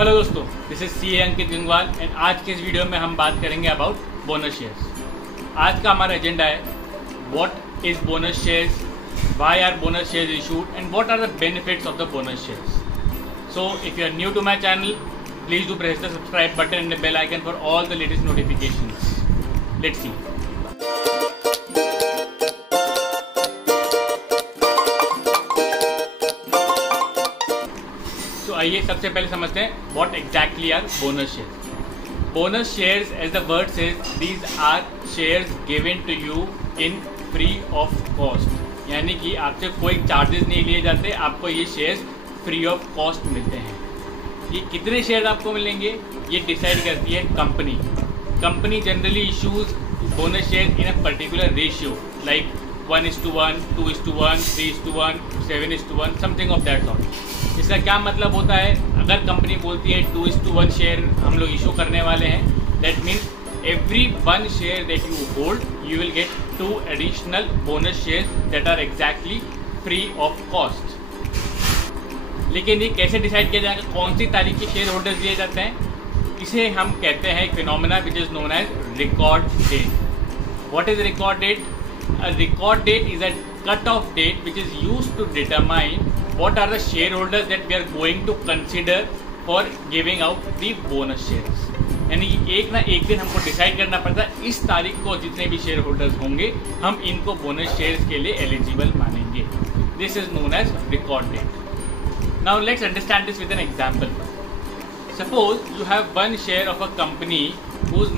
Hello दोस्तों, this is CA Ankit Gangwal and आज के इस वीडियो में हम बात करेंगे अबाउट बोनस शेयर्स। आज का हमारा एजेंडा है what is bonus shares, why are bonus shares issued and what are the benefits of the bonus shares. So if you are new to my channel, please do press the subscribe button and the bell icon for all the latest notifications. Let's see. तो आइए सबसे पहले समझते हैं what exactly are bonus shares. Bonus shares, as the word says, these are shares given to you in free of cost, यानी कि आपसे कोई चार्जेस नहीं लिए जाते, आपको ये शेयर्स फ्री ऑफ कॉस्ट मिलते हैं। ये कितने शेयर्स आपको मिलेंगे ये डिसाइड करती है company. Company generally issues bonus share in a particular ratio like 1:1, 2:1, 3:1, 7:1, something of that sort. इसका क्या मतलब होता है? अगर कंपनी बोलती है 2:1 शेयर हम लोग इशू करने वाले हैं, that means every 1 share that you hold you will get 2 additional bonus share that are exactly free of cost. लेकिन ये कैसे डिसाइड किया जाएगा, कौन सी तारीख के शेयर होल्डर्स दिए जाते हैं? इसे हम कहते हैं एक phenomena which is known as record date. What is record date? A record date is a cut-off date which is used to determine what are the shareholders that we are going to consider for giving out the bonus shares. यानी कि एक ना एक दिन हमको decide करना पड़ता है इस तारीख को जितने भी शेयर होल्डर्स होंगे हम इनको बोनस शेयर्स के लिए एलिजिबल मानेंगे। This is known as record date. Now let's understand this with an example. Suppose you have one share of a company whose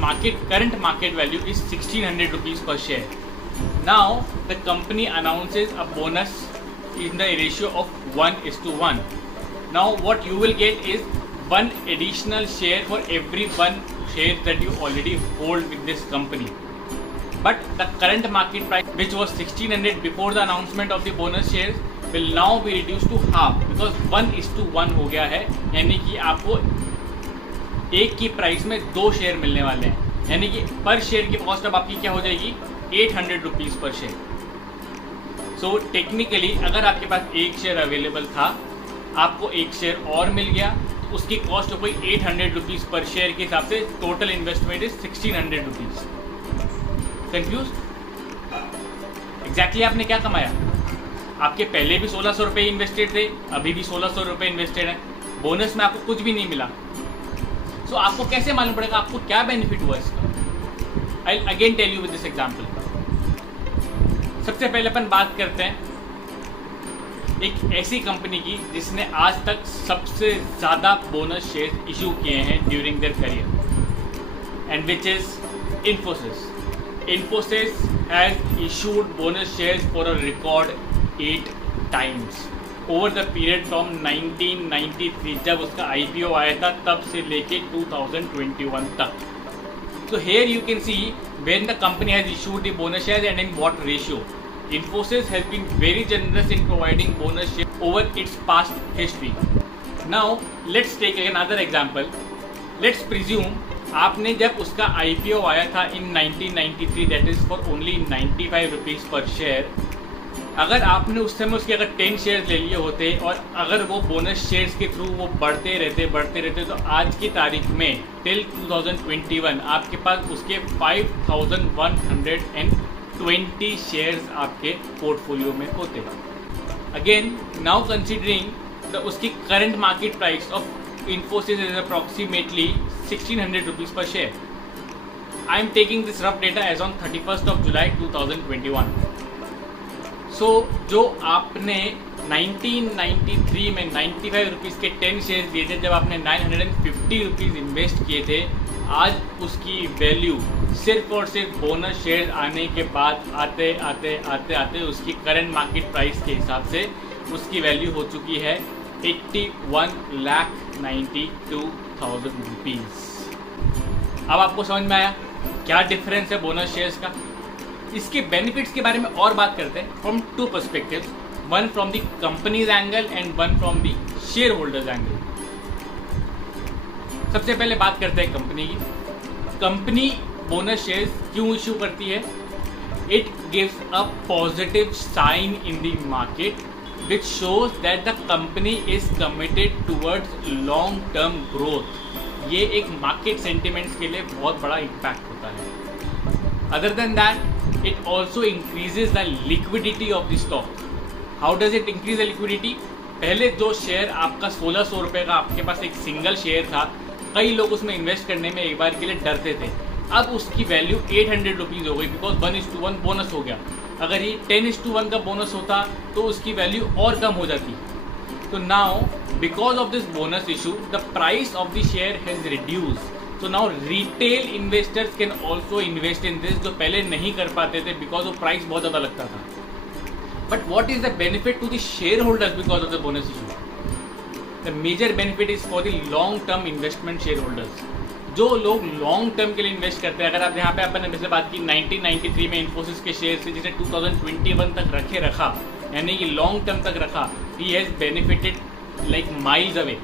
current market value is 1600 rupees per share. Now the company announces a bonus in the ratio of 1:1. Now what you will get is 1 additional share for every 1 share that you already hold with this company. But the current market price, which was 1600 before the announcement of the bonus shares, will now be reduced to half because 1:1 हो गया है। यानी कि आपको एक की price में 2 share मिलने वाले हैं, यानी कि पर शेयर की कॉस्ट अब आपकी क्या हो जाएगी 800 रुपीज़ पर शेयर। सो टेक्निकली अगर आपके पास एक शेयर अवेलेबल था, आपको एक शेयर और मिल गया, तो उसकी कॉस्ट हो गई 800 रुपीज़ पर शेयर के हिसाब से। Total investment is 1600 rupees. Confuse? Exactly आपने क्या कमाया? आपके पहले भी 1600 रुपये इन्वेस्टेड थे, अभी भी 1600 रुपये इन्वेस्टेड है, बोनस में आपको कुछ भी नहीं मिला। सो आपको कैसे मालूम पड़ेगा आपको क्या बेनिफिट हुआ इसका? I again tell you with this example. सबसे पहले अपन बात करते हैं एक ऐसी कंपनी की जिसने आज तक सबसे ज़्यादा बोनस शेयर इशू किए हैं during their career, and which is Infosys. Infosys has issued bonus shares for a record 8 times over the period from 1993, जब उसका IPO आया था, तब से लेके 2021 तक। So here you can see when the company has issued the bonus shares and in what ratio. Infosys has been very generous in providing bonus shares over its past history. Now let's take another example. Let's presume आपने जब उसका IPO आया था in 1993, that is for only 95 rupees per share. अगर आपने उस समय उसके अगर 10 शेयर्स ले लिए होते और अगर वो बोनस शेयर्स के थ्रू वो बढ़ते रहते तो आज की तारीख में टिल 2021 आपके पास उसके 5120 शेयर्स आपके पोर्टफोलियो में होते। अगेन नाउ कंसिडरिंग उसकी current market price of Infosys is approximately 1600 rupees पर शेयर। I am taking this rough data as on 31 July 2021। So जो आपने 1993 में 95 रुपीज़ के 10 शेयर्स दिए थे, जब आपने 950 रुपीज़ इन्वेस्ट किए थे, आज उसकी वैल्यू सिर्फ और सिर्फ बोनस शेयर्स आने के बाद आते उसकी करंट मार्केट प्राइस के हिसाब से उसकी वैल्यू हो चुकी है 81,92,000 रुपीज़। अब आपको समझ में आया क्या डिफरेंस है बोनस शेयर्स का? इसके बेनिफिट्स के बारे में और बात करते हैं from 2 perspectives, one from the company's angle and one from the share holders angle. सबसे पहले बात करते हैं कंपनी की। कंपनी बोनस शेयर्स क्यों इशू करती है? It gives a positive sign in the market which shows that the company is committed towards long term growth. ये एक मार्केट सेंटिमेंट्स के लिए बहुत बड़ा इम्पैक्ट होता है. Other than that it also increases the liquidity of the stock. How does it increase the liquidity? पहले जो शेयर आपका 1600 रुपये का आपके पास एक सिंगल शेयर था, कई लोग उसमें इन्वेस्ट करने में एक बार के लिए डरते थे. अब उसकी वैल्यू 800 रुपीज़ हो गई बिकॉज 1:1 बोनस हो गया. अगर ये 10:1 का बोनस होता तो उसकी वैल्यू और कम हो जाती. तो now because of this bonus issue the price of the share has reduce. So now retail investors can also invest in this, जो पहले नहीं कर पाते थे बिकॉज वो प्राइस बहुत ज़्यादा लगता था. But what is the benefit to the share holders because of the bonus issue? The major benefit is for the long term investment share holders. जो लोग लॉन्ग टर्म के लिए इन्वेस्ट करते हैं, अगर आप यहाँ पे आपने पिछले बात की 1993 में इन्फोसिस के शेयर से जिसे 2021 तक रखा, यानी कि लॉन्ग टर्म तक रखा, he has benefited like miles away.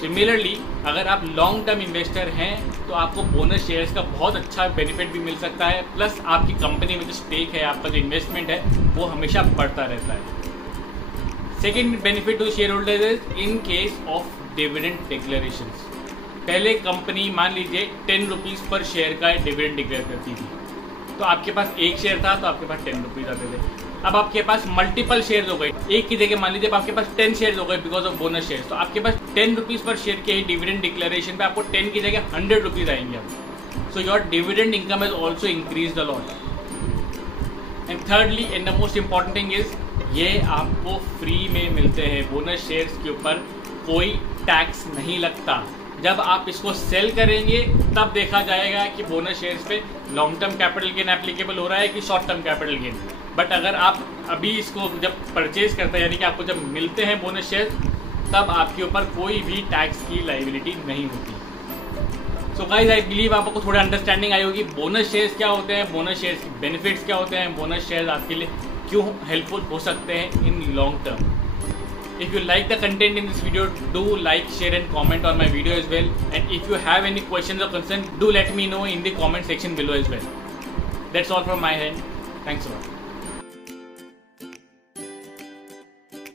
Similarly अगर आप लॉन्ग टर्म इन्वेस्टर हैं तो आपको बोनस शेयर्स का बहुत अच्छा बेनिफिट भी मिल सकता है. प्लस आपकी कंपनी में जो स्टेक है, आपका जो इन्वेस्टमेंट है, वो हमेशा बढ़ता रहता है. Second benefit to share holders is in case of dividend declarations. पहले कंपनी मान लीजिए 10 रुपीज़ पर शेयर का डिविडेंड डिक्लेयर करती थी, तो आपके पास एक शेयर था तो आपके पास 10 रुपीज़ आते थे. अब आपके पास मल्टीपल शेयर्स हो गए, एक की जगह मान लीजिए आपके पास 10 शेयर्स हो गए बिकॉज ऑफ बोनस शेयर, तो आपके पास 10 रुपीज़ पर शेयर के ही डिविडेंड डिक्लेरेशन पे आपको 10 की जगह 100 रुपीज़ आएंगे. So your dividend income has also increase the lot. And thirdly and the most important thing is ये आपको फ्री में मिलते हैं. बोनस शेयर्स के ऊपर कोई टैक्स नहीं लगता. जब आप इसको सेल करेंगे तब देखा जाएगा कि बोनस शेयर्स पे long term capital gain applicable हो रहा है कि short term capital gain. But अगर आप अभी इसको जब परचेज करते हैं, यानी कि आपको जब मिलते हैं बोनस शेयर्स, तब आपके ऊपर कोई भी टैक्स की लायबिलिटी नहीं होती. सो गाइस, आई बिलीव आपको थोड़ा अंडरस्टैंडिंग आई होगी बोनस शेयर्स क्या होते हैं, बोनस शेयर्स के बेनिफिट्स क्या होते हैं, बोनस शेयर्स आपके लिए क्यों हेल्पफुल हो सकते हैं in long term. If you like the content in this video, do like, share and comment on my video as well. And if you have any questions or concerns, do let me know in the comment section below as well. That's all from my end. Thanks a lot.